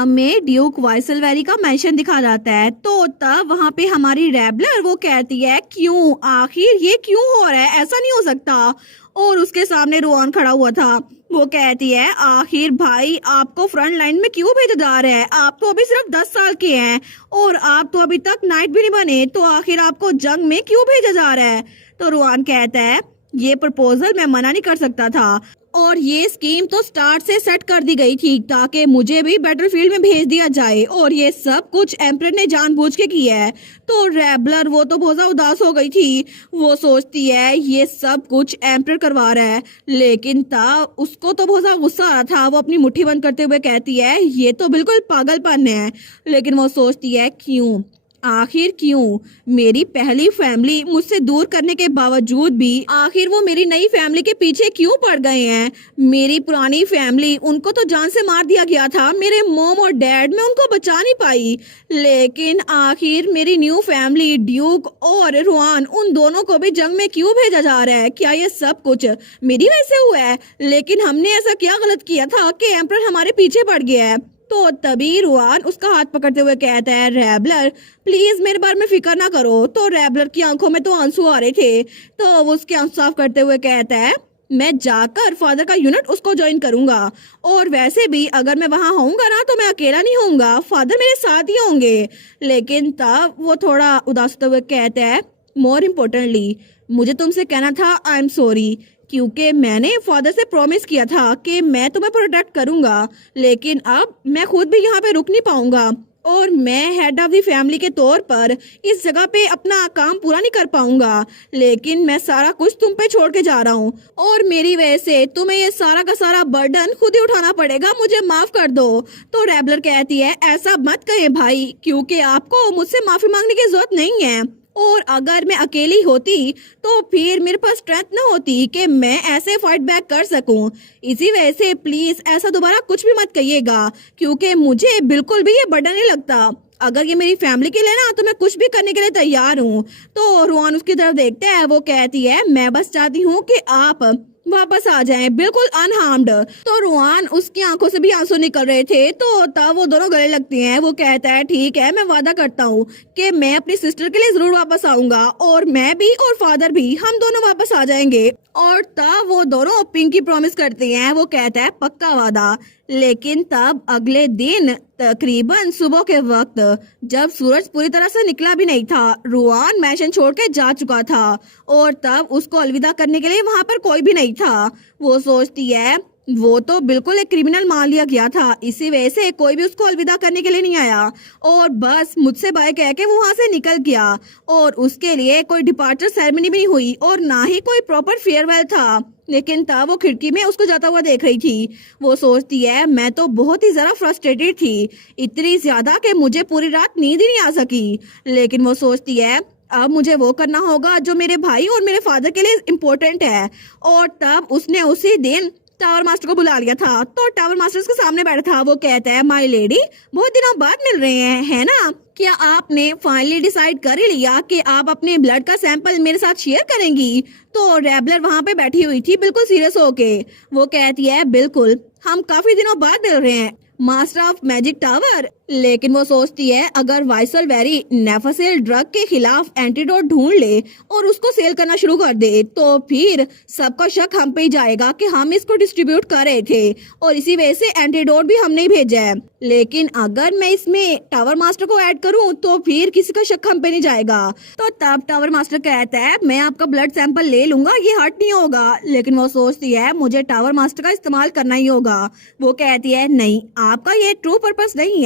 हमें ड्यूक वाइसलवेरी का मेंशन दिखा जाता है। तो तब वहाँ पे हमारी रेबलर वो कहती है क्यों, आखिर ये क्यों हो रहा है, ऐसा नहीं हो सकता। और उसके सामने रोआन खड़ा हुआ था। वो कहती है आखिर भाई आपको फ्रंट लाइन में क्यों भेजा जा रहा है, आप तो अभी सिर्फ 10 साल के हैं और आप तो अभी तक नाइट भी नहीं बने, तो आखिर आपको जंग में क्यों भेजा जा रहा है। तो रोआन कहता है ये प्रपोजल मैं मना नहीं कर सकता था और ये स्कीम तो स्टार्ट से सेट कर दी गई थी ताकि मुझे भी बैटलफील्ड में भेज दिया जाए और ये सब कुछ एम्परर ने जानबूझ के किया है। तो रेबलर वो तो बहुत उदास हो गई थी। वो सोचती है ये सब कुछ एम्परर करवा रहा है, लेकिन तब उसको तो बहुत गुस्सा आ रहा था। वो अपनी मुट्ठी बंद करते हुए कहती है ये तो बिल्कुल पागलपन है। लेकिन वो सोचती है क्यों, आखिर क्यों, मेरी पहली फैमिली मुझसे दूर करने के बावजूद भी आखिर वो मेरी नई फैमिली के पीछे क्यों पड़ गए हैं। मेरी पुरानी फैमिली उनको तो जान से मार दिया गया था, मेरे मॉम और डैड, मैं उनको बचा नहीं पाई, लेकिन आखिर मेरी न्यू फैमिली ड्यूक और रोआन, उन दोनों को भी जंग में क्यों भेजा जा रहा है। क्या ये सब कुछ मेरी वजह से हुआ है? लेकिन हमने ऐसा क्या गलत किया था कि एम्परर हमारे पीछे पड़ गया है। तो तभी रोआन उसका हाथ पकड़ते हुए कहता है रेबलर प्लीज मेरे बारे में फिक्र ना करो। तो रेबलर की आंखों में तो आंसू आ रहे थे, तो वो उसके आंसू साफ करते हुए कहता है मैं जाकर फादर का यूनिट उसको ज्वाइन करूंगा और वैसे भी अगर मैं वहां होऊंगा ना तो मैं अकेला नहीं होऊंगा, फादर मेरे साथ ही होंगे। लेकिन तब वो थोड़ा उदास होते हुए कहता है मोर इम्पोर्टेंटली मुझे तुमसे कहना था आई एम सॉरी, क्योंकि मैंने फादर से प्रॉमिस किया था कि मैं तुम्हें प्रोटेक्ट करूंगा, लेकिन अब मैं खुद भी यहाँ पे रुक नहीं पाऊंगा और मैं हेड ऑफ द फैमिली के तौर पर इस जगह पे अपना काम पूरा नहीं कर पाऊंगा। लेकिन मैं सारा कुछ तुम पे छोड़ के जा रहा हूँ और मेरी वजह से तुम्हें ये सारा का सारा बर्डन खुद ही उठाना पड़ेगा, मुझे माफ कर दो। तो रेबलर कहती है ऐसा मत कहे भाई, क्योंकि आपको मुझसे माफी मांगने की जरूरत नहीं है और अगर मैं अकेली होती तो फिर मेरे पास स्ट्रेंथ न होती कि मैं ऐसे फाइट बैक कर सकूं। इसी वजह से प्लीज ऐसा दोबारा कुछ भी मत कहिएगा, क्योंकि मुझे बिल्कुल भी ये बर्डन नहीं लगता। अगर ये मेरी फैमिली के लिए ना तो मैं कुछ भी करने के लिए तैयार हूँ। तो रोआन उसकी तरफ देखता है, वो कहती है मैं बस चाहती हूँ कि आप वापस आ जाएं बिल्कुल अनहार्म्ड। तो रोआन उसकी आंखों से भी आंसू निकल रहे थे, तो तब वो दोनों गले लगती हैं। वो कहता है ठीक है मैं वादा करता हूँ कि मैं अपनी सिस्टर के लिए जरूर वापस आऊंगा और मैं भी और फादर भी, हम दोनों वापस आ जाएंगे। और तब वो दोनों पिंकी प्रॉमिस करती हैं। वो कहता है पक्का वादा। लेकिन तब अगले दिन तकरीबन सुबह के वक्त जब सूरज पूरी तरह से निकला भी नहीं था, रोआन मैशन छोड़ के जा चुका था और तब उसको अलविदा करने के लिए वहां पर कोई भी नहीं था। वो सोचती है वो तो बिल्कुल एक क्रिमिनल मान लिया गया था, इसी वजह से कोई भी उसको अलविदा करने के लिए नहीं आया और बस मुझसे बाय कह के वो वहां से निकल गया और उसके लिए कोई डिपार्चर सेरेमनी भी नहीं हुई और ना ही कोई प्रॉपर फेयरवेल था। लेकिन तब वो खिड़की में उसको जाता हुआ देख रही थी। वो सोचती है मैं तो बहुत ही ज्यादा फ्रस्ट्रेटेड थी, इतनी ज्यादा कि मुझे पूरी रात नींद ही नहीं आ सकी। लेकिन वो सोचती है अब मुझे वो करना होगा जो मेरे भाई और मेरे फादर के लिए इम्पोर्टेंट है। और तब उसने उसी दिन टावर मास्टर को बुला लिया था। तो टावर मास्टर उसके सामने बैठा था। वो कहता है माय लेडी बहुत दिनों बाद मिल रहे हैं, है ना? क्या आपने फाइनली डिसाइड कर ही लिया कि आप अपने ब्लड का सैंपल मेरे साथ शेयर करेंगी? तो रेबलर वहां पे बैठी हुई थी बिल्कुल सीरियस होके। वो कहती है बिल्कुल, हम काफी दिनों बाद मिल रहे हैं मास्टर ऑफ मैजिक टावर। लेकिन वो सोचती है अगर वाइसलवेरी नेफासेल ड्रग के खिलाफ एंटीडोट ढूंढ ले और उसको सेल करना शुरू कर दे तो फिर सबका शक हम पे ही जाएगा कि हम इसको डिस्ट्रीब्यूट कर रहे थे और इसी वजह से एंटीडोट भी हमने ही भेजा है। लेकिन अगर मैं इसमें टावर मास्टर को ऐड करूं तो फिर किसी का शक हम पे नहीं जाएगा। तो तब टावर मास्टर कहता है मैं आपका ब्लड सैंपल ले लूंगा, ये हर्ट नहीं होगा। लेकिन वो सोचती है मुझे टावर मास्टर का इस्तेमाल करना ही होगा। वो कहती है नहीं, आपका ये ट्रू पर्पस नहीं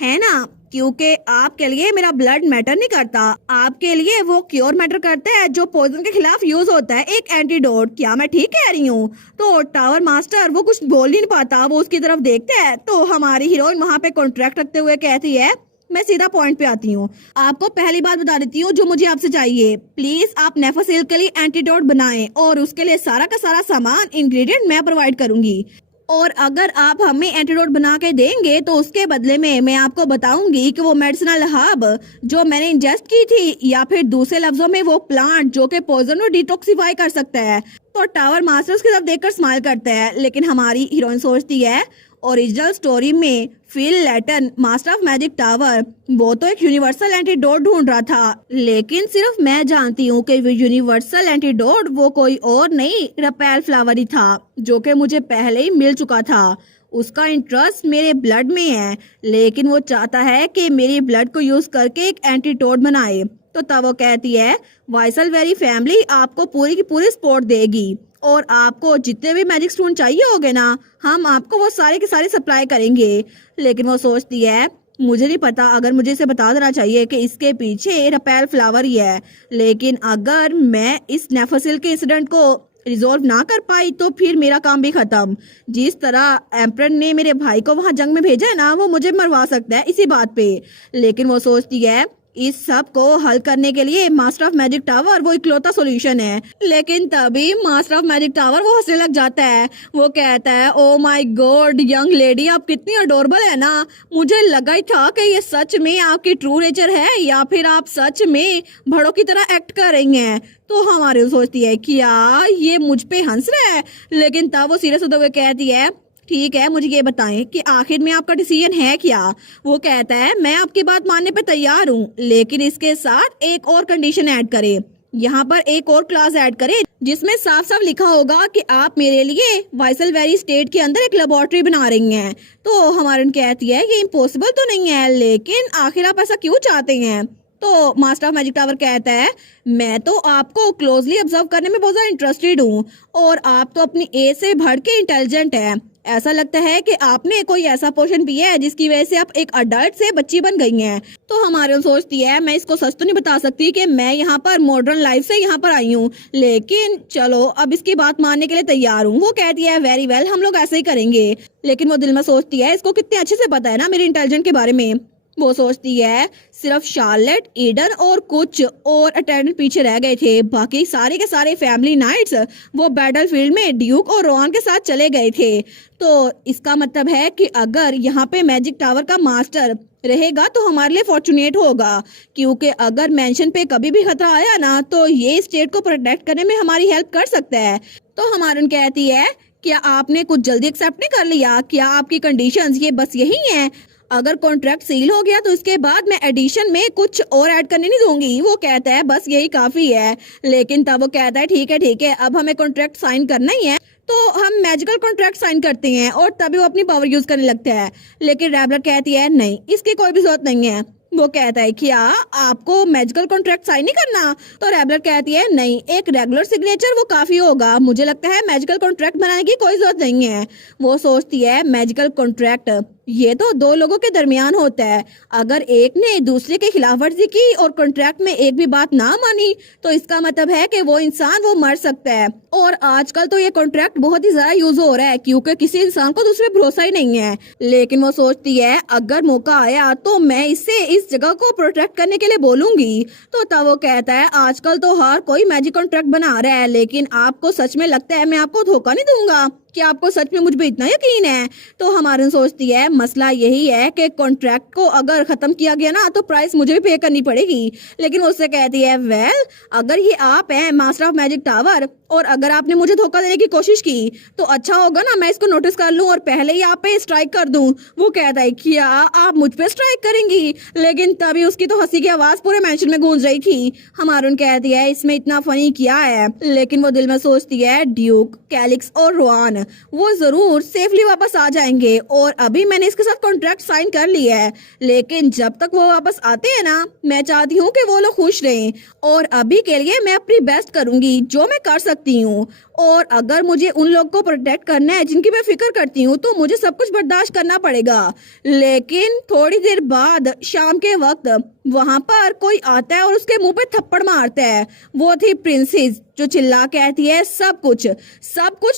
है ना? क्योंकि आपके लिए मेरा ब्लड मैटर नहीं करता, आपके लिए वो क्योर मैटर करता है जो पॉइजन के खिलाफ यूज होता है, एक एंटीडोट। क्या मैं ठीक कह रही हूँ? तो टावर मास्टर वो कुछ बोल ही नहीं पाता, वो उसकी तरफ देखता है। तो हमारी हीरोइन वहाँ पे कॉन्ट्रैक्ट रखते हुए कहती है मैं सीधा पॉइंट पे आती हूँ। आपको पहली बात बता देती हूँ जो मुझे आपसे चाहिए, प्लीज आप नेफासेल के लिए एंटीडोट बनाएं और उसके लिए सारा का सारा सामान इंग्रेडिएंट मैं प्रोवाइड करूंगी। और अगर आप हमें एंटीडोट बना के देंगे तो उसके बदले में मैं आपको बताऊंगी कि वो मेडिसिनल हर्ब जो मैंने इंजेस्ट की थी, या फिर दूसरे लफ्जों में वो प्लांट जो कि पॉइजन को डिटॉक्सिफाई कर सकता है। तो टावर मास्टर उसकी तरफ देखकर स्माइल करता है। लेकिन हमारी हीरोइन सोचती है ओरिजिनल स्टोरी में Phil Leighton master of magic tower वो तो एक यूनिवर्सल एंटीडोट ढूंढ रहा था, लेकिन सिर्फ मैं जानती हूँ कि वो यूनिवर्सल एंटीडोट वो कोई और नहीं रपेल फ्लावर ही था, जो कि मुझे पहले ही मिल चुका था। उसका इंटरेस्ट मेरे ब्लड में है, लेकिन वो चाहता है कि मेरी ब्लड को यूज करके एक एंटीडोट बनाए। तो तब वो कहती है वाइसलवेरी फैमिली आपको पूरी की पूरी सपोर्ट देगी और आपको जितने भी मैजिक स्टोन चाहिए होगे ना, हम आपको वो सारे के सारे सप्लाई करेंगे। लेकिन वो सोचती है मुझे नहीं पता, अगर मुझे इसे बता देना चाहिए कि इसके पीछे रपेल फ्लावर ही है, लेकिन अगर मैं इस नेफोसिल के इंसिडेंट को रिजोल्व ना कर पाई तो फिर मेरा काम भी खत्म। जिस तरह एम्परर ने मेरे भाई को वहां जंग में भेजा है ना, वो मुझे मरवा सकता है इसी बात पे। लेकिन वो सोचती है इस सब को हल करने के लिए मास्टर ऑफ मैजिक टावर वो इकलौता सॉल्यूशन है। लेकिन तभी मास्टर ऑफ मैजिक टावर वो हंसने लग जाता है। वो कहता है oh my God young lady, आप कितनी अडोरेबल है ना। मुझे लगा ही था कि ये सच में आपकी ट्रू नेचर है या फिर आप सच में बड़ों की तरह एक्ट कर रही हैं। तो हमारे सोचती है कि यार ये मुझ पे हंस रहा है, लेकिन तब वो सीरियस होते हुए कहती है ठीक है मुझे ये बताएं कि आखिर में आपका डिसीजन है क्या। वो कहता है मैं आपकी बात मानने पे तैयार हूँ, लेकिन इसके साथ एक और कंडीशन ऐड करें। यहाँ पर एक और क्लास ऐड करें जिसमें साफ साफ लिखा होगा कि आप मेरे लिए वाइसलवेरी स्टेट के अंदर एक लेबोरेटरी बना रही हैं। तो हमारे कहती है ये इम्पॉसिबल तो नहीं है, लेकिन आखिर आप ऐसा क्यों चाहते हैं। तो मास्टर ऑफ मैजिक टावर कहता है मैं तो आपको क्लोजली ऑब्जर्व करने में बहुत ज्यादा इंटरेस्टेड हूँ और आप तो अपनी एज से बढ़ के इंटेलिजेंट है। ऐसा लगता है कि आपने कोई ऐसा पोशन पिया है जिसकी वजह से आप एक अडल्ट से बच्ची बन गई हैं। तो हमारे सोचती है मैं इसको सच तो नहीं बता सकती कि मैं यहाँ पर मॉडर्न लाइफ से यहाँ पर आई हूँ, लेकिन चलो अब इसकी बात मानने के लिए तैयार हूँ। वो कहती है वेरी वेल हम लोग ऐसे ही करेंगे। लेकिन वो दिल में सोचती है इसको कितने अच्छे से पता है ना मेरे इंटेलिजेंट के बारे में। वो सोचती है सिर्फ शार्लेट, ईडन और कुछ और अटेंडेंट पीछे रह गए थे, बाकी सारे के सारे फैमिली नाइट्स वो बैटलफील्ड में ड्यूक और रोहन के साथ चले गए थे। तो इसका मतलब है कि अगर यहाँ पे मैजिक टावर का मास्टर रहेगा तो हमारे लिए फॉर्चुनेट होगा, क्योंकि अगर मेंशन पे कभी भी खतरा आया ना तो ये स्टेट को प्रोटेक्ट करने में हमारी हेल्प कर सकता है। तो हमारे कहती है क्या आपने कुछ जल्दी एक्सेप्ट नहीं कर लिया, क्या आपकी कंडीशंस ये बस यही हैं। अगर कॉन्ट्रैक्ट सील हो गया तो इसके बाद मैं एडिशन में कुछ और ऐड करने नहीं दूंगी। वो कहता है बस यही काफी है। लेकिन तब वो कहता है ठीक है अब हमें कॉन्ट्रैक्ट साइन करना ही है। तो हम मैजिकल कॉन्ट्रैक्ट साइन करते हैं और तभी वो अपनी पावर यूज करने लगता है। लेकिन रैबलर कहती है नहीं इसकी कोई भी जरूरत नहीं है। वो कहता है क्या आपको मैजिकल कॉन्ट्रैक्ट साइन नहीं करना। तो रैबलर कहती है नहीं एक रेगुलर सिग्नेचर वो काफी होगा, मुझे लगता है मैजिकल कॉन्ट्रैक्ट बनाने की कोई जरूरत नहीं है। वो सोचती है मैजिकल कॉन्ट्रैक्ट ये तो दो लोगों के दरमियान होता है, अगर एक ने दूसरे के खिलाफ वर्जी की और कॉन्ट्रैक्ट में एक भी बात ना मानी तो इसका मतलब है कि वो इंसान वो मर सकता है। और आजकल तो ये कॉन्ट्रैक्ट बहुत ही ज्यादा यूज हो रहा है क्योंकि किसी इंसान को दूसरे भरोसा ही नहीं है। लेकिन वो सोचती है अगर मौका आया तो मैं इससे इस जगह को प्रोटेक्ट करने के लिए बोलूंगी। तो तब वो कहता है आजकल तो हर कोई मैजिक कॉन्ट्रैक्ट बना रहा है, लेकिन आपको सच में लगता है मैं आपको धोखा नहीं दूंगा, क्या आपको सच में मुझ पे इतना यकीन है। तो हमारे सोचती है मसला यही है कि कॉन्ट्रैक्ट को अगर खत्म किया गया ना तो प्राइस मुझे भी पे करनी पड़ेगी। लेकिन वो उससे कहती है वेल अगर ये आप हैं मास्टर ऑफ मैजिक टावर और अगर आपने मुझे धोखा देने की कोशिश की तो अच्छा होगा ना मैं इसको नोटिस कर लूं और पहले ही आप पे स्ट्राइक कर दूं। वो कहता है क्या आप मुझ पे स्ट्राइक करेंगी। लेकिन तभी उसकी तो हंसी की आवाज पूरे मेंशन में गूंज रही थी। हमारून कहती है इसमें इतना फनी क्या है। लेकिन वो दिल में सोचती है ड्यूक, कैलिक्स और रोआन वो जरूर सेफली वापस आ जाएंगे और अभी मैंने इसके साथ कॉन्ट्रैक्ट साइन कर लिया है, लेकिन जब तक वो वापस आते हैं ना मैं चाहती हूँ कि वो लोग खुश रहें और अभी के लिए मैं अपनी बेस्ट करूंगी जो मैं कर सकती हूँ। और अगर मुझे उन लोग को प्रोटेक्ट करना है जिनकी मैं फिक्र करती हूँ तो मुझे सब कुछ बर्दाश्त करना पड़ेगा। लेकिन थोड़ी देर बाद शाम के वक्त वहां पर कोई आता है और उसके मुंह पे थप्पड़ मारता है। वो थी प्रिंसेस जो चिल्ला कहती है सब कुछ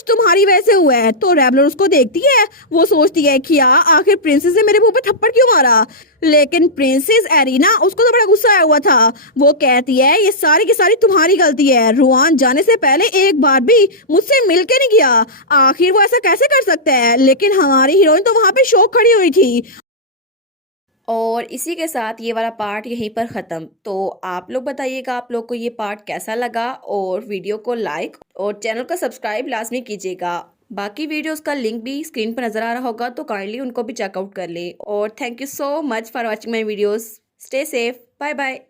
तुम्हारी वजह से हुआ है। तो रैबलर उसको देखती है, वो सोचती है कि आखिर प्रिंसेस ने मेरे मुंह पे थप्पड़ क्यों मारा। लेकिन प्रिंसेस एरिना उसको तो बड़ा गुस्सा आया हुआ था। वो कहती है ये सारी की सारी तुम्हारी गलती है, रुआन जाने से पहले एक बार भी मुझसे मिल के नहीं गया, आखिर वो ऐसा कैसे कर सकता है। लेकिन हमारी हीरोइन तो वहां पे शौक खड़ी हुई थी। और इसी के साथ ये वाला पार्ट यहीं पर ख़त्म। तो आप लोग बताइएगा आप लोग को ये पार्ट कैसा लगा और वीडियो को लाइक और चैनल को सब्सक्राइब लाजमी कीजिएगा। बाकी वीडियोस का लिंक भी स्क्रीन पर नज़र आ रहा होगा, तो काइंडली उनको भी चेकआउट कर ले। और thank you so much for watching my videos. Stay safe, bye bye.